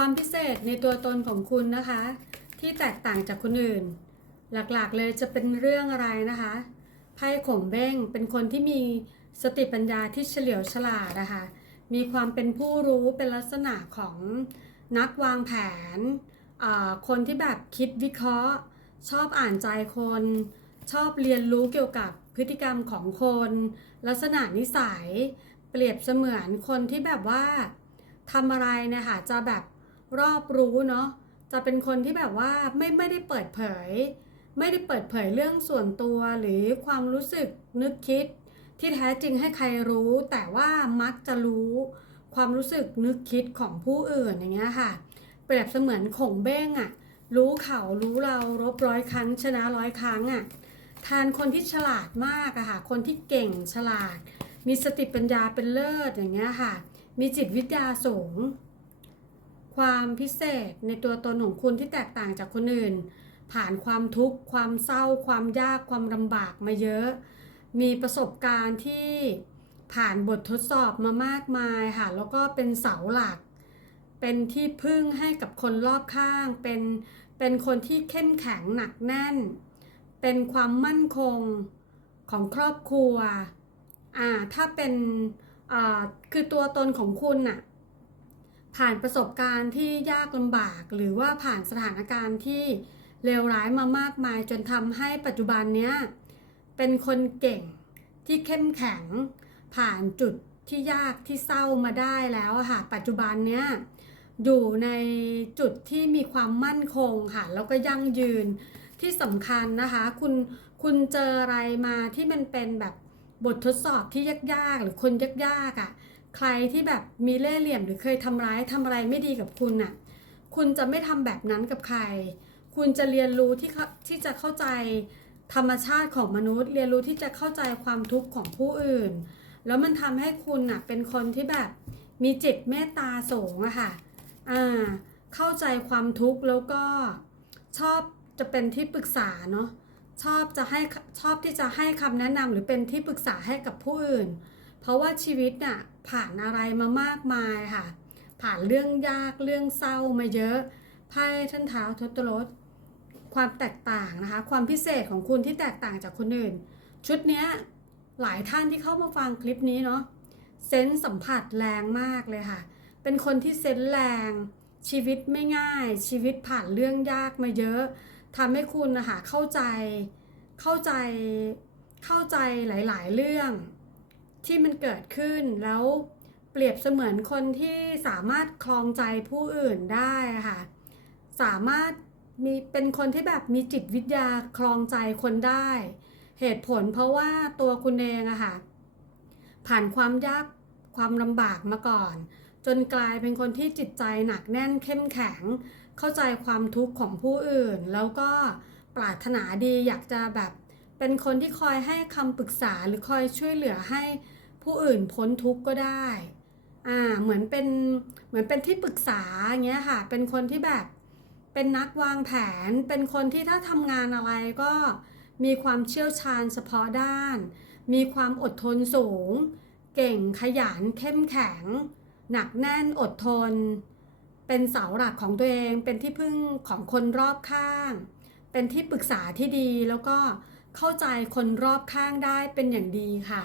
ความพิเศษในตัวตนของคุณนะคะ ที่แตกต่างจากคนอื่น หลักๆเลยจะเป็นเรื่องอะไรนะคะไพ่ขงเบ้งเป็นคนที่มีสติปัญญาที่เฉลียวฉลาดนะคะมีความเป็นผู้รู้เป็นลักษณะของนักวางแผน คนที่แบบคิดวิเคราะห์ ชอบอ่านใจคน ชอบเรียนรู้เกี่ยวกับพฤติกรรมของคน ลักษณะนิสัย เปรียบเสมือนคนที่แบบว่าทำอะไรนี่ยค่ะจะแบบ รอบรู้เนาะจะเป็นคนที่แบบว่าไม่ไม่ได้เปิดเผย ไม่ได้เปิดเผยเรื่องส่วนตัวหรือความรู้สึกนึกคิด ที่แท้จริงให้ใครรู้ แต่ว่ามักจะรู้ความรู้สึกนึกคิดของผู้อื่นอย่างเงี้ยค่ะ เปรียบเสมือนขงเบ้งอะรู้เขารู้เรารบร้อยครั้งชนะร้อยครั้งอะทานคนที่ฉลาดมากอะค่ะคนที่เก่งฉลาด มีสติปัญญาเป็นเลิศอย่างเงี้ยค่ะ มีจิตวิทยาสูง ความพิเศษในตัวตนของคุณที่แตกต่างจากคนอื่น ผ่านความทุกข์ความเศร้า ความยากความลำบากมาเยอะ มีประสบการณ์ที่ผ่านบททดสอบมามากมายค่ะแล้วก็เป็นเสาหลัก เป็นที่พึ่งให้กับคนรอบข้าง เป็นเป็นคนที่เข้มแข็งหนักแน่น เป็นความมั่นคงของครอบครัวอ่าถ้าเป็นอ่าคือตัวตนของคุณน่ะ ผ่านประสบการณ์ที่ยากลำบาก หรือว่าผ่านสถานการณ์ที่เลวร้ายมามากมาย จนทำให้ปัจจุบันเนี้ยเป็นคนเก่งที่เข้มแข็ง ผ่านจุดที่ยากที่เศร้ามาได้แล้วค่ะ ปัจจุบันเนี้ยอยู่ในจุดที่มีความมั่นคงค่ะแล้วก็ยั่งยืนที่สำคัญนะคะ คุณคุณเจออะไรมาที่มันเป็นแบบบททดสอบที่ยากๆ หรือคนยากๆอะ่ะ ใครที่แบบมีเล่ห์เหลี่ยมหรือเคยทำร้ายทำอะไรไม่ดีกับคุณน่ะ คุณจะไม่ทำแบบนั้นกับใคร คุณจะเรียนรู้ที่เขาที่จะเข้าใจธรรมชาติของมนุษย์ เรียนรู้ที่จะเข้าใจความทุกข์ของผู้อื่น แล้วมันทำให้คุณน่ะเป็นคนที่แบบมีจิตเมตตาสูงอะค่ะอ่าเข้าใจความทุกข์แล้วก็ชอบจะเป็นที่ปรึกษาเนาะชอบจะให้ชอบที่จะให้คำแนะนำหรือเป็นที่ปรึกษาให้กับผู้อื่น เพราะว่าชีวิตน่ะผ่านอะไรมามากมายค่ะ ผ่านเรื่องยากเรื่องเศร้ามาเยอะไพ่ท่านเท้าทศรถความแตกต่างนะคะ ความพิเศษของคุณที่แตกต่างจากคนอื่น ชุดนี้หลายท่านที่เข้ามาฟังคลิปนี้เนาะเซนส์สัมผัสแรงมากเลยค่ะ เป็นคนที่เซนส์แรง ชีวิตไม่ง่าย ชีวิตผ่านเรื่องยากมาเยอะทำให้คุณนะคะเข้าใจเข้าใจเข้าใจหลาย ๆ เรื่อง ที่มันเกิดขึ้นแล้วเปรียบเสมือนคนที่สามารถคลองใจผู้อื่นได้ค่ะ สามารถมีเป็นคนที่แบบมีจิตวิทยาคลองใจคนได้ เหตุผลเพราะว่าตัวคุณเองอะค่ะ ผ่านความยากความลำบากมาก่อน จนกลายเป็นคนที่จิตใจหนักแน่นเข้มแข็ง เข้าใจความทุกข์ของผู้อื่น แล้วก็ปรารถนาดีอยากจะแบบ เป็นคนที่คอยให้คำปรึกษาหรือคอยช่วยเหลือให้ ผู้อื่นพ้นทุกข์ก็ได้อ่าเหมือนเป็นเหมือนเป็นที่ปรึกษาอย่างเงี้ยค่ะ เป็นคนที่แบบเป็นนักวางแผน เป็นคนที่ถ้าทำงานอะไรก็มีความเชี่ยวชาญเฉพาะด้าน มีความอดทนสูง เก่งขยันเข้มแข็ง หนักแน่นอดทน เป็นเสาหลักของตัวเอง เป็นที่พึ่งของคนรอบข้าง เป็นที่ปรึกษาที่ดีแล้วก็เข้าใจคนรอบข้างได้เป็นอย่างดีค่ะ